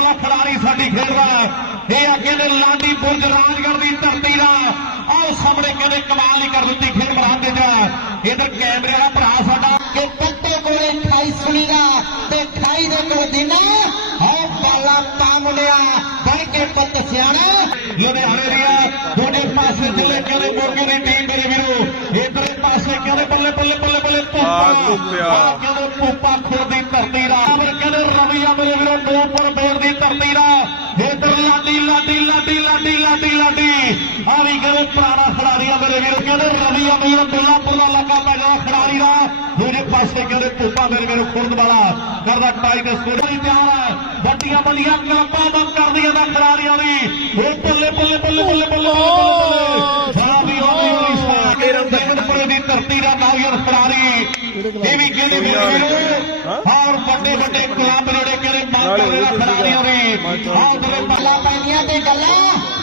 ਵਾਲਾ ਖਿਡਾਰੀ ਸਾਡੀ ਖੇਡਦਾ ਇਹ ਅੱਗੇ ਦੇ ਲਾਡੀ ਬੁਰਜ ਰਾਜਗੜ੍ਹ ਦੀ ਧਰਤੀ ਦਾ। ਆਹ ਸਾਹਮਣੇ ਕਹਿੰਦੇ ਕਮਾਲ ਹੀ ਕਰ ਦਿੱਤੀ ਖੇਡ ਮੈਦਾਨ ਦੇ ਵਿੱਚ। ਇਧਰ ਕੈਮਰੇ ਵਾਲਾ ਭਰਾ ਸਾਡਾ। ਕਿ ਪੱਤੇ ਕੋਲੇ 28 ਸੁਣੀਦਾ ਤੇ 28 ਦੇ ਕੋਲ ਦਿਨਾ। ਹੋ ਬਾਲਾ ਪਾ ਮੁੰਡਿਆ। ਬਣ ਕੇ ਪੁੱਤ ਸਿਆਣਾ। ਲੁਧਿਆਣੇ ਦੀਆਂ ਦੂਜੇ ਪਾਸੇ ਜ਼ਿਲ੍ਹੇ ਕਹਿੰਦੇ ਮੋਗੇ ਦੀ ਟੀਮ ਮੇਰੇ ਵੀਰੋ। ਇਧਰੇ ਪਾਸੇ ਕਹਿੰਦੇ ਬੱਲੇ ਬੱਲੇ ਬੱਲੇ ਬੱਲੇ ਆਹ। ਆਹ ਕਹਿੰਦੇ ਪੂਪਾ ਖੁਰ ਦੀ ਧਰਤੀ ਦਾ ਫਿਰ ਕਹਿੰਦੇ ਰਵੀਆ ਮੇਰੇ ਵੀਰੋ ਦੋ ਪਰ ਬੇੜ ਦੀ ਧਰਤੀ ਦਾ ਇਧਰ ਲਾਡੀ ਲਾਡੀ ਲਾਡੀ ਲਾਡੀ ਲਾਡੀ ਲਾਡੀ। ਆ ਵੀ ਕਹਿੰਦੇ ਪੁਰਾਣਾ ਖਿਡਾਰੀ ਆ ਮੇਰੇ ਵੀਰੋ ਕਹਿੰਦੇ ਰਵੀਆ ਮੇਰੇ ਵੀਰੋ ਦੁੱਲਾਪੁਰ ਦਾ ਲੱਗਾ ਪੈ ਗਿਆ ਖਿਡਾਰੀ ਦਾ। ਦੂਜੇ ਪਾਸੇ ਕਹਿੰਦੇ ਪੂਪਾ ਮੇਰੇ ਵੀਰੋ ਖੁਰਦ ਵਾਲਾ। ਕਰਦਾ ਟਾਈ ਦੇ ਸਕੋਰ ਲਈ ਤਿਆਰ ਹੈ ਵੱਡੀਆਂ ਵੱਡੀਆਂ ਕਲਪਾਂ ਬੰਦ ਕਰਦੀਆਂ ਦਾ ਖਿਡਾਰੀਆਂ ਦੀ ਉਹ ਬੱਲੇ ਬੱਲੇ ਬੱਲੇ ਬੱਲੇ ਬੱਲੇ ਬੱਲੇ ਸਾਡੀ ਹੋਣੀ ਹੋਣੀ ਸਾਕੇ ਰੰਦਪੁਰੇ ਦੀ ਧਰਤੀ ਦਾ ਨਾਗਰ ਖਿਡਾਰੀ। ਇਹ ਵੀ ਕਹਿੰਦੇ ਮੇਰੇ ਵੀਰੋ ਔਰ ਵੱਡੇ ਵੱਡੇ ਕਲੱਬ ਜਿਹੜੇ ਕਹਿੰਦੇ ਬੰਦ ਕਰਦੇ ਦਾ ਆਓ ਜਿਵੇਂ ਪੱਲਾ ਪੈਂਦੀਆਂ ਤੇ ਗੱਲਾਂ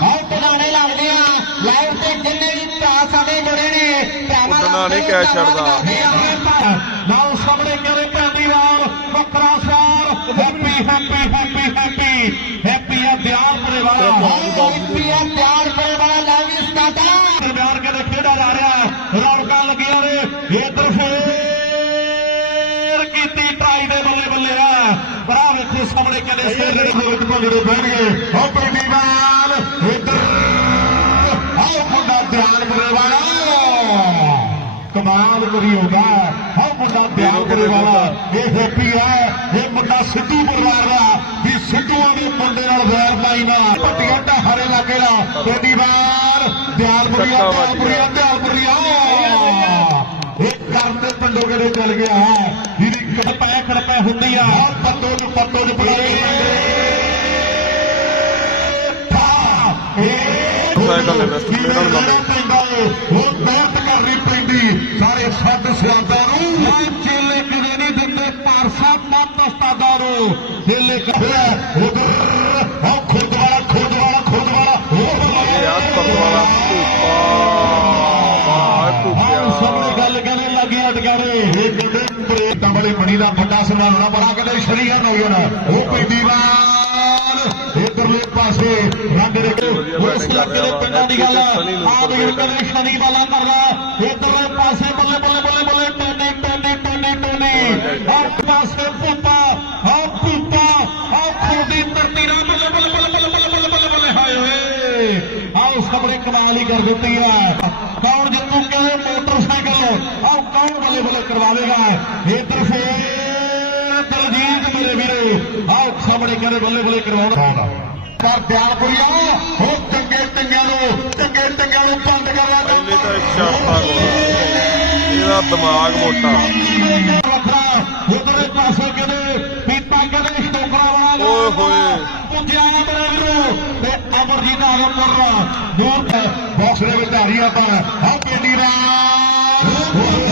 ਆਓ ਟਿਕਾਣੇ ਲੱਗਦੇ ਆ। ਲਾਈਵ ਤੇ ਜਿੰਨੇ ਵੀ ਭਰਾ ਸਾਡੇ ਜੁੜੇ ਨੇ। ਭਰਾਵਾਂ ਦਾ ਨਹੀਂ ਕਹਿ ਛੱਡਦਾ। ਲਓ ਸਾਹਮਣੇ ਕਰੇ ਭੈਂਦੀ ਵਾਲ ਬੱਕਰਾ ਸਾਰ। Happy happy happy happy. Happy ਆ ਪਿਆਰ ਭਰੇ ਵਾਲਾ ਹੈਪੀ ਆ ਪਿਆਰ ਭਰੇ ਵਾਲਾ ਲਵ ਯੂ ਸਟਾਟਾ ਪਿਆਰ ਕਰੇ ਖੇੜਾ ਲਾ ਰਿਹਾ। ਰੌਣ ਭਰਾ ਵੇਖੋ ਸਾਹਮਣੇ ਕਹਿੰਦੇ ਸਟੇਜ ਦੇ ਵਿੱਚ ਭੰਗੜੇ ਬਹਿਣਗੇ ਉਹ ਪਿੰਡੀ ਨਾਲ ਇਧਰ। ਆਹ ਮੁੰਡਾ ਦਿਆਲਪੁਰੇ ਵਾਲਾ ਕਮਾਲ ਕਰੀ ਹੁੰਦਾ ਹਾਂ। ਮੁੰਡਾ ਦਿਆਲਪੁਰੇ ਵਾਲਾ ਇਹ ਹੈਪੀ ਹੈ। ਇਹ ਮੁੰਡਾ ਸਿੱਧੂ ਪਰਿਵਾਰ ਦਾ ਵੀ ਸਿੱਧੂਆਂ ਦੇ ਮੁੰਡੇ ਨਾਲ ਵੈਰ ਪਾਈ ਨਾ। ਪੱਟੀਆਂ ਢਾਹਰੇ ਲਾਗੇ ਦਾ ਪਿੰਡੀ ਵਾਰ ਦਿਆਲਪੁਰੀਆ ਧੱਕਾ ਵੱਜ ਗਿਆ। ਦਿਆਲਪੁਰੀਆ ਦਿਆਲਪੁਰੀਆ ਇਹ ਕਰਨ ਦੇ ਪਿੰਡੋਂ ਕਿਹੜੇ ਚੱਲ ਗਿਆ ਹੈ? ਹੁੰਦੀ ਆ। ਪੱਤੋ ਚ ਪੱਤੋ ਪੜਾਈ ਸਾਈਕਲ ਨੇ ਬਸ ਮੇਰਾ ਨੂੰ। ਪੈਂਦਾ ਉਹ ਮਿਹਨਤ ਕਰਨੀ ਪੈਂਦੀ। ਸਾਰੇ ਸੱਤ ਸਵਾਦਾਂ ਨੂੰ। ਚੇਲੇ ਕਿਤੇ ਨਹੀਂ ਦਿੰਦੇ ਪਾਰਸਾ ਮੱਤ ਉਸਤਾਦਾਂ ਨੂੰ ਚੇਲੇ ਕਹਿਆ ਉਧਰ ਆਹ ਖੁਦ ਵਾਲਾ ਖੁਦ ਵਾਲਾ ਖੁਦ ਵਾਲਾ ਇਹ ਆ ਪੱਤ ਵਾਲਾ ਧੂਪਾ ਵਾਹ ਆਹ ਧੂਪਿਆ ਸਾਹਮਣੇ ਗੱਲ ਕਹਿੰਦੇ ਲੱਗੀ ਅਟਕਾਰੇ कोई मणि का फंडा संभालना बड़ा कदम शरीर हो गया दीवार इधरले पासे उस इलाके कमाल ही कर देती है कौन ਬੱਲੇ ਬੱਲੇ ਕਰਵਾਵੇਗਾ। ਇਧਰ ਫੇਰ ਦਲਜੀਤ ਮੇਰੇ ਵੀਰੋ ਆਹ ਸਾਹਮਣੇ ਕਹਿੰਦੇ ਬੱਲੇ ਬੱਲੇ ਕਰਵਾਉਣਾ ਪਰ ਦਿਆਲਪੁਰੀਆ ਉਹ ਚੰਗੇ ਚੰਗਿਆਂ ਨੂੰ ਚੰਗੇ ਚੰਗਿਆਂ ਨੂੰ ਬੰਦ ਕਰ ਲਿਆ ਪਹਿਲੇ ਤਾਂ ਸ਼ਾਪਾ ਇਹਦਾ ਦਿਮਾਗ ਮੋਟਾ। ਉਧਰਲੇ ਪਾਸੇ ਕਹਿੰਦੇ ਪੀਪਾ ਕਹਿੰਦੇ ਸਟੋਕਰਾ ਵਾਲਾ ਓਏ ਹੋਏ। ਪੁੱਜਿਆ ਮੇਰੇ ਵੀਰੋ ਤੇ ਅਮਰਜੀਤ ਆਗਮਪੁਰ ਦੂਰ ਬਾਕਸ ਦੇ ਵਿੱਚ ਆ ਰਹੀ ਆਪਾਂ ਆ ਪਿੰਡੀ ਰਾਜ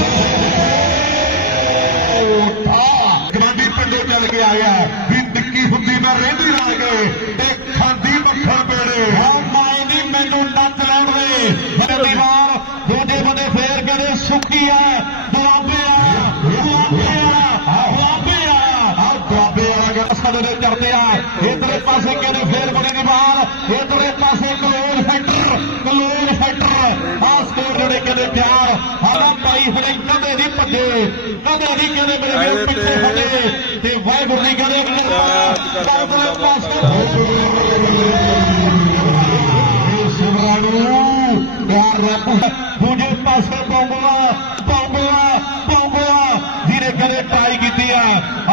ਪਿੰਡੋਂ ਚੱਲ ਕੇ ਵੀ ਨਿੱਕੀ ਹੁੰਦੀ ਮੈਂ ਰਹਿੰਦੀ ਰਾਜ ਕੇ ਤੇ ਖਾਂਦੀ ਮੱਖਣ ਪੇੜੇ ਹਾਂ ਮਾਏ ਦੀ ਮੈਨੂੰ ਨੱਚ ਲੈਣ ਦੇ। ਮੇਰੇ ਦੀਵਾਰ ਦੂਜੇ ਬੰਦੇ ਫੇਰ ਕਹਿੰਦੇ, ਸੁੱਕੀ ਆ, ਦੁਆਬੇ ਆ ਦੁਆਬੇ ਆ ਦੁਆਬੇ ਆ। ਆ ਦੁਆਬੇ ਆ ਸਾਡੇ ਦੇ ਚੜਦੇ ਆ। ਇਧਰੇ ਪਾਸੇ ਕਹਿੰਦੇ, ਫੇਰ ਬੜੀ ਦੀਵਾਰ ਇਧਰੇ ਪਾਸੇ ਕਲੋਰ ਫੈਕਟਰ ਕਲੋਰ ਫੈਕਟਰ। ਆ ਜਿਹੜੇ ਕਹਿੰਦੇ ਪਿਆਰ ਆਹ ਭਾਈ ਹਰੇ ਕਦੇ ਨਹੀਂ ਭੱਜੇ। ਕਦੇ ਨਹੀਂ ਕਹਿੰਦੇ ਮੇਰੇ ਇਹਦੇ ਪਿੱਛੇ ਹਟੇ। ਤੇ ਵਾਹਿਗੁਰੂ ਦੀ ਮੁੰਡਾ ਪਾਸੇ ਸਿਮਰਾਨੂੰ ਪਿਆਰ ਰੱਬ ਦੂਜੇ ਪਾਸੇ ਪੌਂਗਲਾ ਪੌਂਗਲਾ ਪੌਂਗਲਾ ਜਿਹਨੇ ਕਦੇ ਟਰਾਈ ਕੀਤੀ ਆ।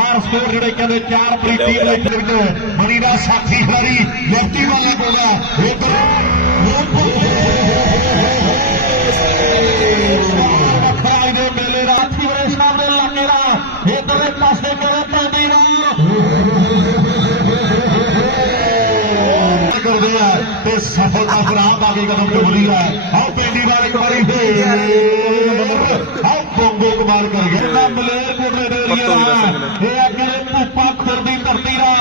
ਆਰ ਸਕੋਰ ਜਿਹੜੇ ਕਹਿੰਦੇ ਚਾਰ ਟੀਮ ਦੇ ਵਿੱਚ ਦਾ ਸਾਥੀ ਖਿਡਾਰੀ ਲੈਫਟੀ ਵਾਲਾ ਬੋਲਾ ਇਧਰ ਖਰਾਈ ਕਰਦੇ ਆ ਤੇ ਸਫਲਤਾ ਪ੍ਰਾਪਤ ਆ ਕੇ ਕਦਮ ਚੁੱਕਦੀ ਆ ਆਓ ਪਿੰਡੀ ਵਾਰ ਇੱਕ ਵਾਰੀ ਫੇਰ ਆਓ ਬੰਗੋ ਕਮਾਲ ਕਰ ਗਿਆ ਨਾ ਮਲੇਰ ਕੋਟੇ ਦੇ ਪੱਤੋਂ ਵੀ ਦੱਸ ਏਰੀਆ ਇਹ ਅੱਗੇ ਦੇ ਭੂਪਾ ਖੁਰ ਦੀ ਧਰਤੀ ਦਾ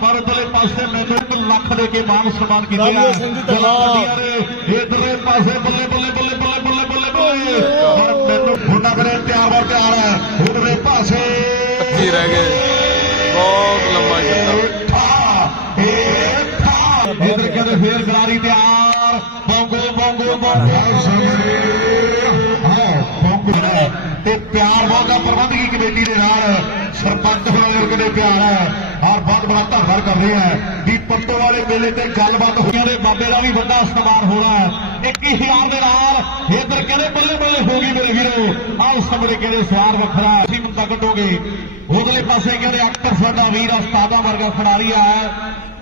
ਪਰ ਇਧਰਲੇ ਪਾਸੇ ਮੈਨੂੰ ਇੱਕ ਲੱਖ ਦੇ ਕੇ ਮਾਨ ਸਨਮਾਨ ਕੀਤੇ ਆ ਇਧਰਲੇ ਪਾਸੇ ਬੱਲੇ ਬੱਲੇ ਬੱਲੇ ਮੈਨੂੰ ਫੋਟਾ ਕਰੇ ਤਿਆਰ ਵਰ ਤਿਆਰ ਹੈ ਉਧਰਲੇ ਪਾਸੇ ਕੱਚੀ ਰਹਿ ਗਏ। ਬਹੁਤ ਲੰਮਾ ਕੀਤਾ। ਇਧਰ ਕਹਿੰਦੇ ਫੇਰ ਗਰਾਰੀ ਤਿਆਰ। ਬੋਂਗੋ ਬੋਂਗੋ ਬੋਂਗੋ। ਤੇ ਪਿਆਰ ਬਹੁਤ ਦਾ ਪ੍ਰਬੰਧਕੀ ਕਮੇਟੀ ਦੇ ਨਾਲ ਸਰਪੰਚ ਹੋਣਾ ਦੇ ਕਿਤੇ ਪਿਆਰ ਹੈ ਔਰ ਬਹੁਤ ਬੜਾ ਧੰਨਵਾਦ ਕਰ ਰਹੇ ਹੈ। ਵੀ ਪੱਤੋ ਵਾਲੇ ਮੇਲੇ ਤੇ ਗੱਲਬਾਤ ਹੋਈਆਂ ਦੇ ਬਾਬੇ ਦਾ ਵੀ ਵੱਡਾ ਸਨਮਾਨ ਹੋਣਾ ਹੈ। 21000 ਦੇ ਨਾਲ ਇਧਰ ਕਹਿੰਦੇ ਬੱਲੇ ਬੱਲੇ ਹੋ ਗਈ ਮੇਰੇ ਵੀਰੋ? ਆਹ ਸਮੇਂ ਕਹਿੰਦੇ ਸਵਾਰ ਵੱਖਰਾ ਅਸੀਂ ਮੁੰਡਾ ਕੱਢੋਗੇ। ਉਧਰਲੇ ਪਾਸੇ ਕਹਿੰਦੇ ਐਕਟਰ ਸਾਡਾ ਵੀਰ ਉਸਤਾਦਾ ਵਰਗਾ ਖਿਡਾਰੀ ਆਇਆ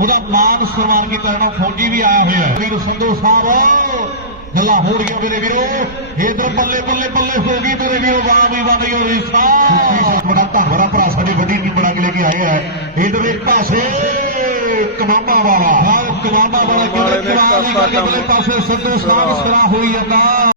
ਉਹਦਾ ਮਾਨ ਸਨਮਾਨ ਕੀਤਾ ਜਾਣਾ, ਫੌਜੀ ਵੀ ਆਇਆ ਹੋਇਆ ਹੈ। ਵੀਰ ਸੰਧੂ ਸਾਹਿਬ, ਗੱਲਾਂ ਹੋ ਰਹੀਆਂ ਮੇਰੇ ਵੀਰੋ। ਇਧਰ ਬੱਲੇ ਬੱਲੇ ਬੱਲੇ ਹੋ ਗਈ ਮੇਰੇ ਵੀਰੋ, ਵਾਹ ਵੀ ਵਾਹ ਨਹੀਂ ਹੋ ਰਹੀ ਸਾਹ ਬੜਾ ਧੰਨਵਾਦ ਭਰਾ, ਸਾਡੇ ਵੱਡੀ ਟੀਮ ਬਣਾ ਕੇ ਲੈ ਕੇ ਆਏ ਹੈ। ਇਧਰ ਇੱਕ ਪਾਸੇ ਕਮਾਮਾ ਵਾਲਾ। ਹਾਂ ਕਮਾਮਾ ਵਾਲਾ ਕਿਹੜੇ ਕੰਮ। ਪਾਸੇ? ਸਿੱਧੂ ਸਾਹਿਬ ਸਿਰਾ ਹੋਈ ਜਾਂਦਾ।